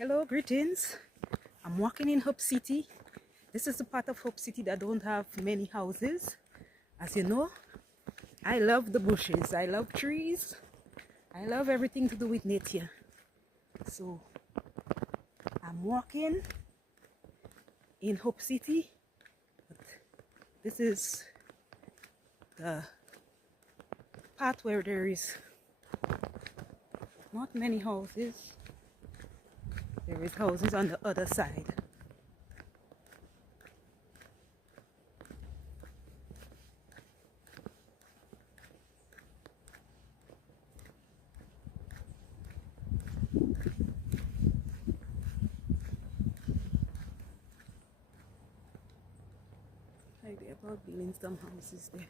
Hello, greetings. I'm walking in Hope City. This is the part of Hope City that don't have many houses. As you know, I love the bushes. I love trees. I love everything to do with nature. So I'm walking in Hope City. But this is the part where there is not many houses. There is houses on the other side. Like they're about building some houses there.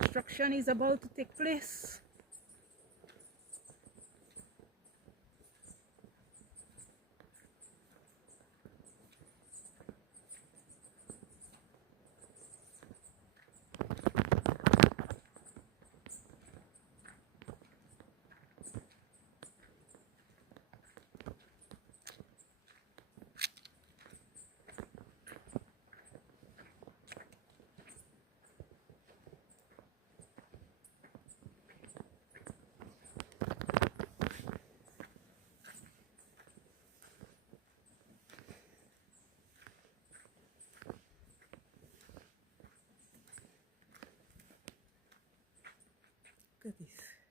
Construction is about to take place. Look at this.